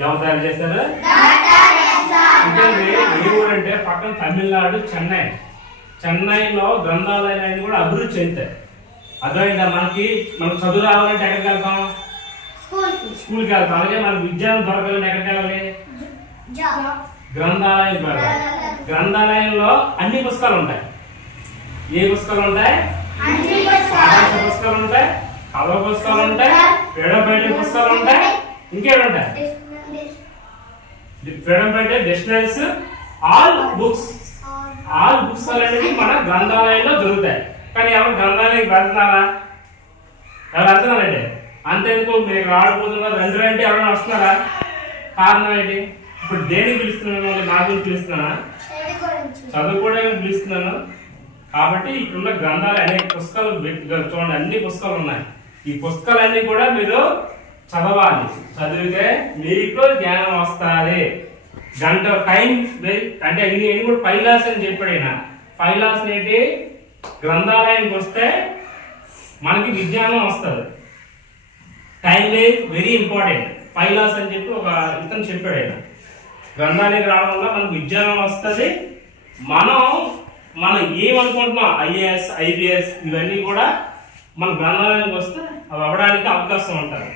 ఎవరు తయారు చేస్తారు? అంటే ఏ ఊరు అంటే పక్కన తమిళనాడు చెన్నై. చెన్నైలో గ్రంథాలయాలు కూడా అభివృద్ధి చెందుతాయి. అర్థమైందా? మనకి మనకు చదువు రావాలంటే ఎక్కడికి వెళ్తాం? స్కూల్కి. వెళ్తాం. అలాగే మనకు విజ్ఞానం దొరకాలంటే ఎక్కడికి వెళ్ళాలి? గ్రంథాలయం ద్వారా. గ్రంథాలయంలో అన్ని పుస్తకాలు ఉంటాయి. ఏ పుస్తకాలు ఉంటాయి? పుస్తకాలు. ఉంటాయి కథల పుస్తకాలు ఉంటాయి ఫైటర్ పుస్తకాలు ఉంటాయి ఇంకేమి ఉంటాయి ఫ్రీడమ్ అంటే dictionaries all books. All books అనేవి మన గ్రంథాలయంలో దొరుకుతాయి. కానీ ఎవరు గ్రంథాలయానికి వెళ్తున్నారా? ఎవరు వెళ్తున్నారండి? అంతేందుకు? మీరు రాడిపోతున్నారు రెండు అంటే ఎవరైనా వస్తున్నారా? కారణం ఏంటి? ఇప్పుడు దేనికి పిలుస్తున్నాను నా గురించి పిలుస్తున్నానా? చదువుకోవడానికి పిలుస్తున్నాను. కాబట్టి ఇక్కడున్న గ్రంథాలు అనేక పుస్తకాలు చూడండి అన్ని పుస్తకాలు ఉన్నాయి. ఈ పుస్తకాలన్నీ కూడా మీరు చదవాలి. చదివితే మీకు జ్ఞానం వస్తుంది. గంట టైం అంటే ఇన్ని ఇన్ని కూడా పైలాస్ అని చెప్పాడు ఆయన పైలాస్ ఏంటి? గ్రంథాలయానికి వస్తే మనకి విజ్ఞానం వస్తుంది. Time life very important. పైలాస్ అని చెప్పి ఒక ఇతను చెప్పాడు ఆయన గ్రంథాలయానికి రావడం వల్ల మనకు విజ్ఞానం వస్తుంది. మనం మనం ఏమనుకుంటున్నాం? ఐఏఎస్ ఐపీఎస్ ఇవన్నీ కూడా మన గ్రంథాలయానికి వస్తే అవి అవ్వడానికి అవకాశం ఉంటుంది.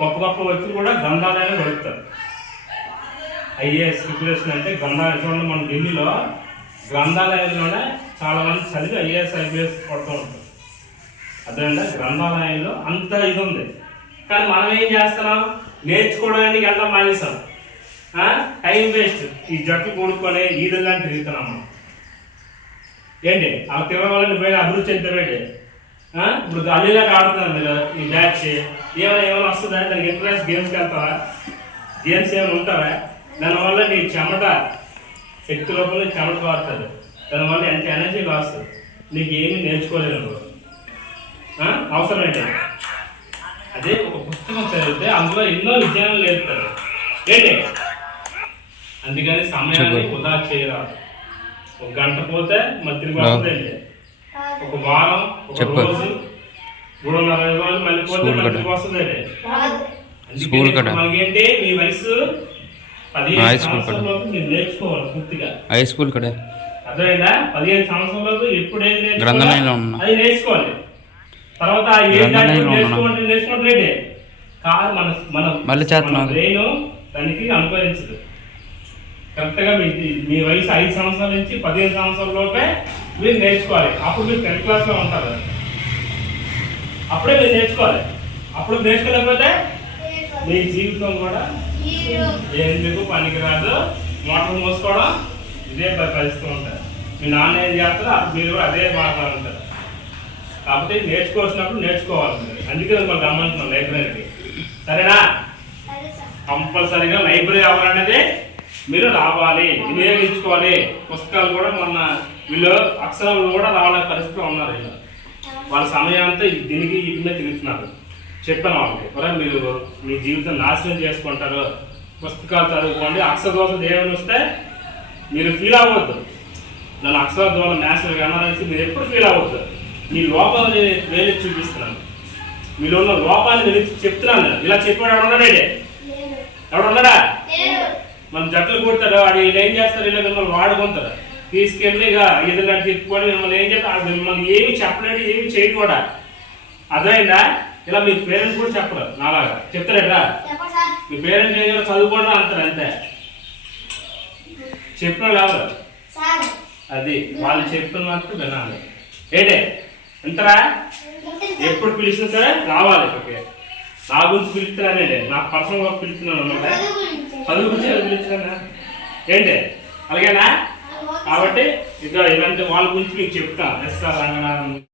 గొప్ప గొప్ప వ్యక్తులు కూడా గ్రంథాలయాన్ని వెళ్తారు ఐఏఎస్ ప్రిపరేషన్ అంటే గ్రంథాలయం చూడండి మన ఢిల్లీలో గ్రంథాలయంలోనే చాలా మంది చదివి ఐఏఎస్ ఐపీఎస్ కొడుతూ ఉంటారు. అదేంటే గ్రంథాలయంలో అంత ఇది ఉంది. కానీ మనం ఏం చేస్తున్నాం? నేర్చుకోవడానికి వెళ్ళడం మానేసాం టైం వేస్ట్. ఈ జట్టు కూడుకొని ఈదుల్లాంటి తిరుగుతున్నాం మనం ఏంటి? ఆ తిరగవాలని పోయిన అభివృద్ధి చెందుతారేంటి ఇప్పుడు అల్లీలాగా ఆడుతున్నారు మీరు. ఈ బ్యాచ్ ఏమైనా ఏమైనా వస్తుందా? దానికి ఇంట్రెస్ట్ గేమ్స్కి వెళ్తావా? గేమ్స్ ఏమైనా ఉంటావా? దానివల్ల నీ చెమట శక్తి రూపంలో చెమట వాడుతుంది దానివల్ల ఎంత ఎనర్జీ వస్తుంది నీకు ఏమీ నువ్వు. ఆ? అవసరం ఏంటి? అదే ఒక పుస్తకం చదివితే అందులో ఎన్నో విజ్ఞానం నేర్పుతారు. ఏంటి? అందుకని సమయాన్ని వృధా చేయరాదు. ఒక గంట పోతే మళ్ళీ తిరిగి వస్తుందండి ఒక వారం ఒక చెప్పు. రోజు మూడున్నర రోజులు మళ్ళీ పోతే స్కూల్ మళ్ళీ కట్ట. మనకేంటి మీ వయసు హై స్కూల్ మీరు నేర్చుకోవాలి పూర్తిగా. హై స్కూల్ కడే అర్థమైందా? పదిహేను సంవత్సరాలకు ఎప్పుడు ఏది నేర్చుకోవాలో. అది తర్వాత. నేర్చుకోమంటే నేర్చుకుంటే కాదు మన మన మళ్ళీ చేస్తున్నాం. బ్రెయిన్ దానికి అనుకరించదు కరెక్ట్గా మీ మీ వయసు ఐదు సంవత్సరాల నుంచి పదిహేను సంవత్సరాల లోపే మీరు నేర్చుకోవాలి. అప్పుడు మీరు టెన్త్ క్లాస్లో ఉంటారు. అప్పుడే మీరు నేర్చుకోవాలి. అప్పుడు నేర్చుకోలేకపోతే మీ జీవితం కూడా ఎందుకు పనికిరాదు? మోటార్ మోసుకోవడం ఇదే పరిస్థితి ఉంటుంది. మీ నాన్న ఏం చేస్తారో అప్పుడు మీరు కూడా అదే మాట్లాడుతారు కాబట్టి నేర్చుకోవాల్సినప్పుడు నేర్చుకోవాలి మీరు. అందుకే మిమ్మల్ని గమనించున్నాం లైబ్రరీకి. సరేనా? కంపల్సరీగా లైబ్రరీ అవ్వాలనేది మీరు రావాలి వినియోగించుకోవాలి పుస్తకాలు కూడా మొన్న వీళ్ళు అక్షరాలు కూడా రావాలనే పరిస్థితిలో ఉన్నారు వీళ్ళు. వాళ్ళ సమయం అంతా దీనికి ఈ మీద తిరుగుతున్నారు. చెప్పాను వాళ్ళకి కూడా మీరు మీ జీవితం నాశనం చేసుకుంటారు. పుస్తకాలు చదువుకోండి. అక్షర ఏమైనా వస్తే మీరు ఫీల్ అవ్వద్దు. నన్ను అక్షర దోష నేషనల్ అనాలనేసి మీరు ఎప్పుడు ఫీల్ అవ్వద్దు. మీ లోపాలని వేలు వేరే చూపిస్తున్నాను. మీలో ఉన్న లోపాన్ని చెప్తున్నాను ఇలా చెప్పాడు ఎవడున్నాడే ఎవడున్నాడా మన జట్లు కొడతాడు వాడు వీళ్ళు ఏం చేస్తారు వీళ్ళు మిమ్మల్ని వాడుకుంటారు. తీసుకెళ్ళి ఇక ఎదురుగా తిప్పుకొని మిమ్మల్ని ఏం చేస్తారు మిమ్మల్ని ఏమి చెప్పలేడు ఏమి చేయడు కూడా. అర్థమైందా? ఇలా మీ పేరెంట్స్ కూడా చెప్పరు నాలాగా. చెప్తారా మీ పేరెంట్స్ ఏం చేయాలో చదువుకోవడం అంటారు అంతే. చెప్పిన లేవరు అది వాళ్ళు చెప్పినట్టు వినాలి. ఏంటే? ఎంతరా ఎప్పుడు పిలిచినా సరే రావాలి ఇక్కడికి నా గురించి పిలుస్తున్నానండి నా పర్సనల్గా పిలుస్తున్నాను అనమాట చదువు గురించి. ఎవరు పిలుస్తున్నానా? ఏంటి? అలాగేనా? కాబట్టి ఇక ఇలాంటి వాళ్ళ గురించి మీకు చెప్తాను ఎస్ఆర్ రంగనాథన్